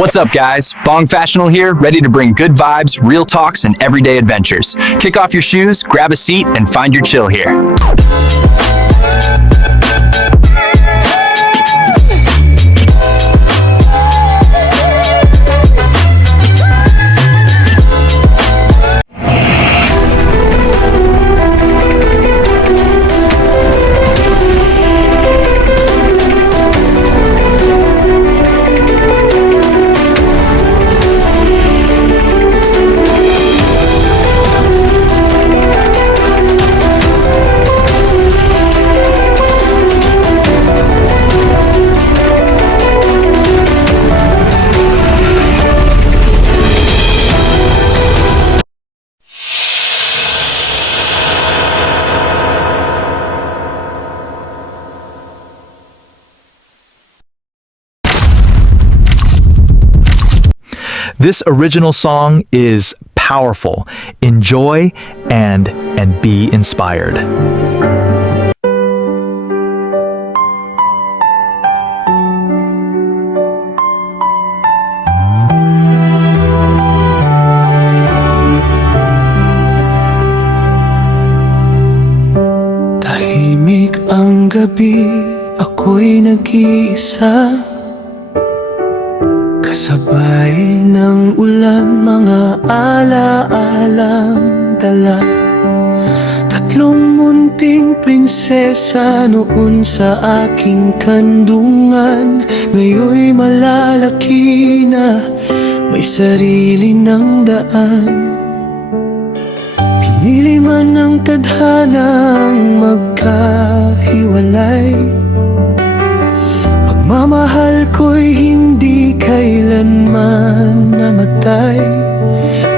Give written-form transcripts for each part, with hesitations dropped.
What's up, guys? Bong Fashional here, ready to bring good vibes, real talks, and everyday adventures. Kick off your shoes, grab a seat, and find your chill here. This original song is powerful. Enjoy and be inspired. Tahimik ang gabi, ako'y nag-iisa. Kasabay ng ulan, mga ala-alang dala. Tatlong munting prinsesa noon sa aking kandungan, ngayon'y malalaki na, may sarili ng daan. Pinili man ng tadhanang magkahiwalay, pagmamahal ko'y hindi kailanman namatay.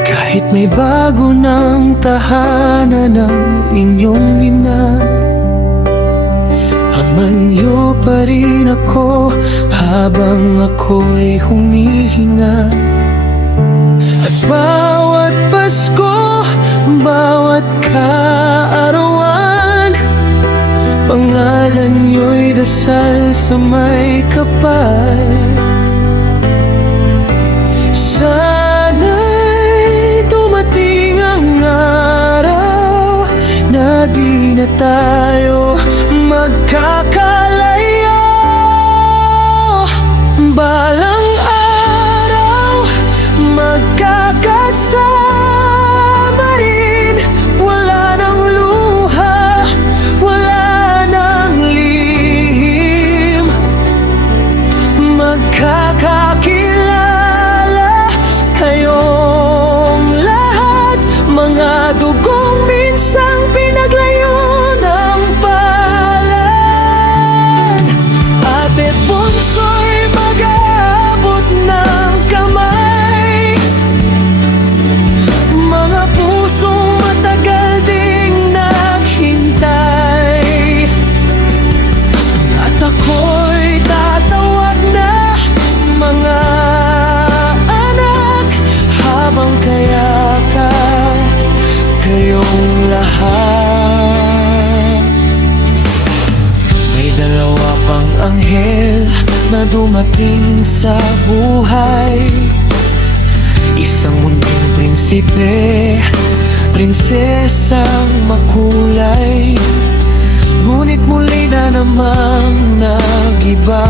Kahit may bago ng tahanan ng inyong ina, hamanyo pa rin ako habang ako'y humihinga. At bawat Pasko, bawat kaarawan, pangalan niyo'y dasal sa may kapal. Sana'y dumating ang araw na di na tayo magkakalayo. Balang araw magkakasama rin, wala nang luha, wala nang lihim. Magkakakilala kayong lahat, mga dugong minsang pinaglayo ng palad. Ate't bunso'y mag-aabot ng kamay, mga pusong matagal ding naghintay. At ako'y tatawag na mga anak, habang kayakap kayong lahat. May dalawa pang anghel na dumating sa buhay, isang munting prinsipe, prinsesang makulay. Ngunit muli na namang nag-iba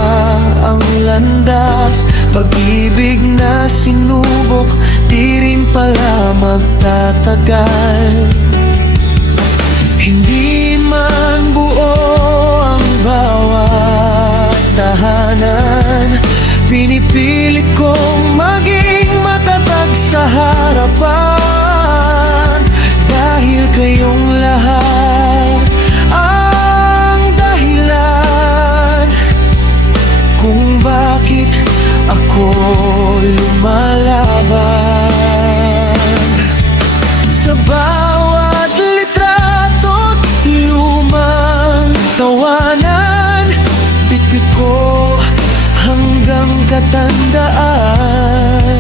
ang landas, pag-ibig na sinubok, di rin pala magtatagal. Hindi man buo ang bawat tahanan, pinipilit kong maging matatag sa harapan. Dahil kayong lahat ang dahilan kung bakit ako lumalaban. Sa bawat litrato't lumang tawanan, bitbit ko hanggang katandaan.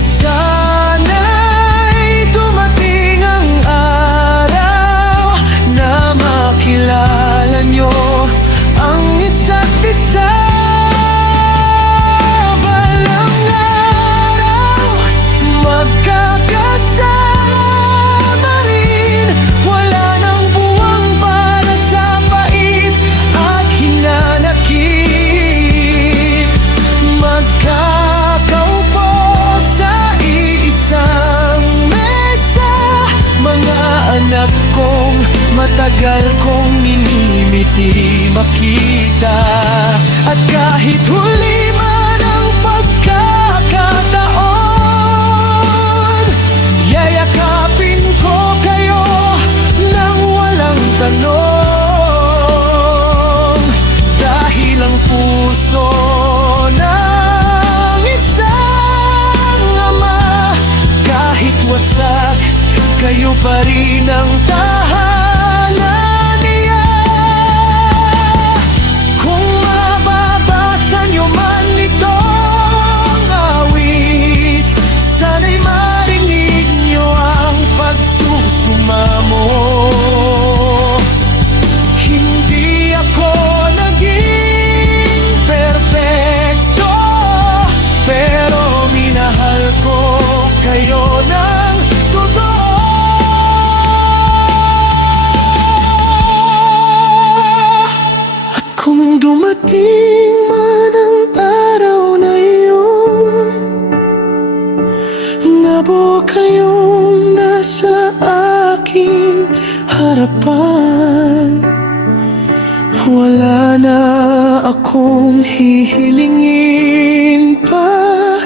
Sana'y dumating ang araw na makilala nyo ang isa't isa. tagal kong minimiti makita. At kahit huli man ang pagkakataon, yayakapin ko kayo nang walang tanong. Dahil ang puso ng isang ama, kahit wasak, kayo pa rin ang tahanan niya. Kung mababasa nyo man itong awit, sana'y marinig nyo ang pagsusumamo. Hindi ako naging perpekto, pero minahal ko kayo ng totoo. At kung dumating man ang araw na iyon, nabo kayong nasa aking harapan, wala na akong hihilingin pa,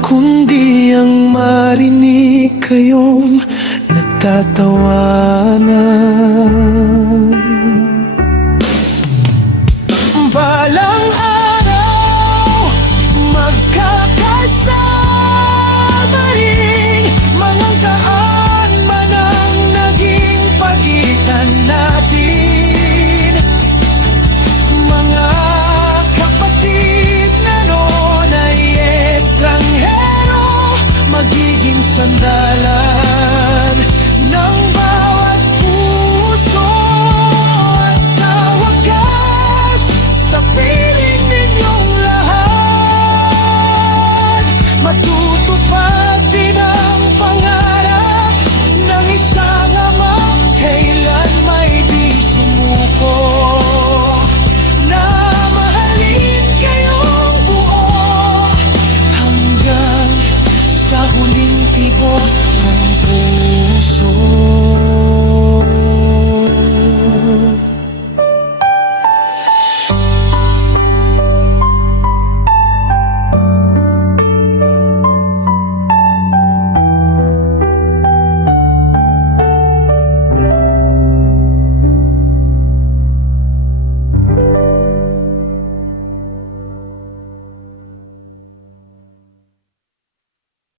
kundi ang marinig kayong nagtatawanan.